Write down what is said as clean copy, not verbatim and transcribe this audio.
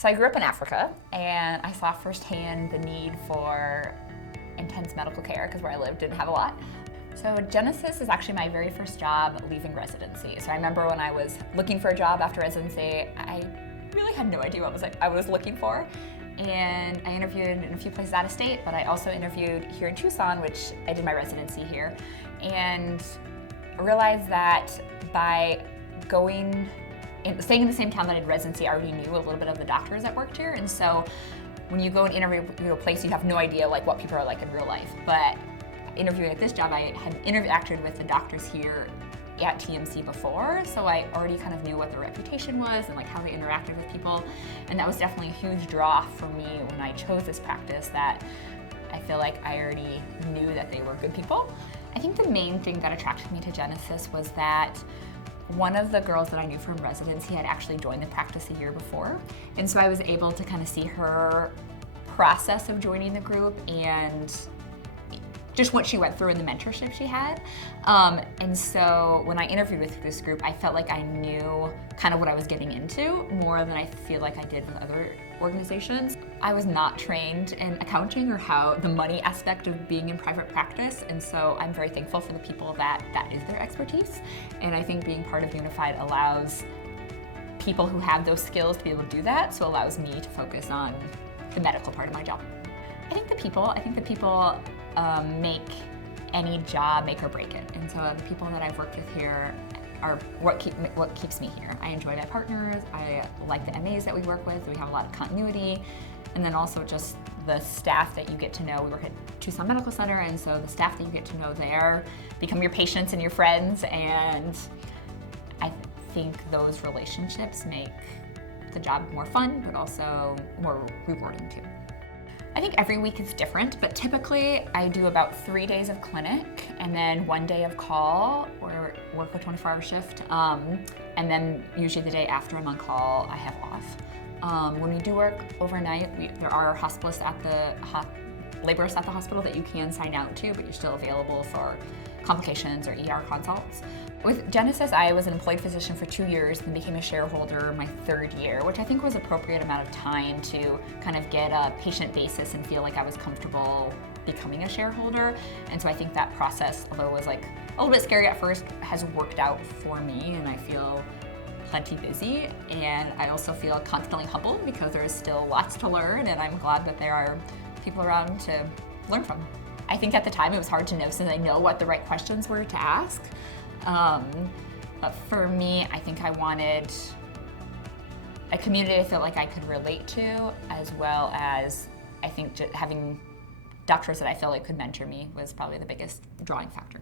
So I grew up in Africa, and I saw firsthand the need for intense medical care because where I lived didn't have a lot. So Genesis is actually my very first job leaving residency. So I remember when I was looking for a job after residency, I really had no idea what I was looking for. And I interviewed in a few places out of state, but I also interviewed here in Tucson, which I did my residency here, and realized that by staying in the same town that I did residency, I already knew a little bit of the doctors that worked here. And so when you go and interview a place, you have no idea what people are like in real life. But interviewing at this job, I had interacted with the doctors here at TMC before, so I already kind of knew what their reputation was and how they interacted with people. And that was definitely a huge draw for me when I chose this practice, that I feel like I already knew that they were good people. I think the main thing that attracted me to Genesis was that one of the girls that I knew from residency had actually joined the practice a year before. And so I was able to kind of see her process of joining the group and just what she went through and the mentorship she had. And so when I interviewed with this group, I felt like I knew kind of what I was getting into more than I feel like I did with other organizations. I was not trained in accounting or how the money aspect of being in private practice, and so I'm very thankful for the people that is their expertise. And I think being part of Unified allows people who have those skills to be able to do that, so it allows me to focus on the medical part of my job. I think the people make any job make or break it. And so the people that I've worked with here are what keeps me here. I enjoy my partners, I like the MAs that we work with, we have a lot of continuity, and then also just the staff that you get to know. We work at Tucson Medical Center, and so the staff that you get to know there become your patients and your friends, and I think those relationships make the job more fun, but also more rewarding too. I think every week is different, but typically I do about 3 days of clinic and then 1 day of call or work a 24-hour shift. And then usually the day after I'm on call, I have off. When we do work overnight, there are hospitalists laborists at the hospital that you can sign out to, but you're still available for complications or ER consults. With Genesis, I was an employed physician for 2 years and became a shareholder my 3rd year, which I think was appropriate amount of time to kind of get a patient basis and feel like I was comfortable becoming a shareholder. And so I think that process, although it was a little bit scary at first, has worked out for me, and I feel plenty busy. And I also feel constantly humbled because there is still lots to learn, and I'm glad that there are people around to learn from. I think at the time it was hard to know, since I know what the right questions were to ask. But for me, I think I wanted a community I felt like I could relate to, as well as I think just having doctors that I felt like could mentor me was probably the biggest drawing factor.